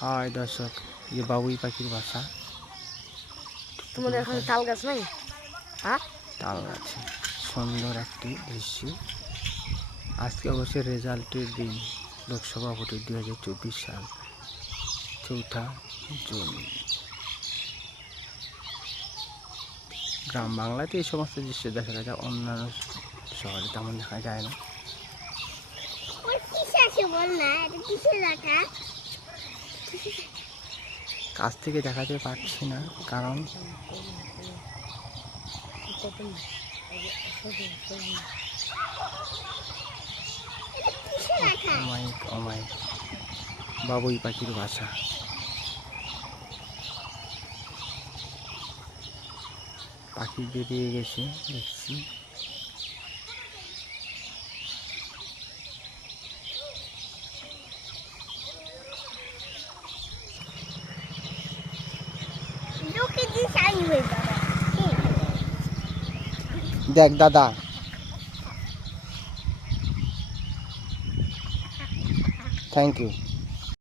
High দর্শক, ये বাবুই পাখির বাসা। তোমাদের এখানে তাল গাছ নাই? হ্যাঁ, তাল গাছে সুন্দর একটি দৃশ্য। আজকে অবশ্যই রেজাল্টের দিন, লোকসভা ভোটের 2024 সাল 4 জুন। গ্রাম বাংলাতে এই সমস্ত দৃশ্য দেখা যায়, অন্যান্য শহরে তেমন দেখা যায় না। কাছ থেকে দেখাতে পারছি না, কারণ অমায়িক বাবুই পাখির বাসা। পাখি বেরিয়ে গেছে দেখছি। দেখ দাদা, থ্যাংক ইউ।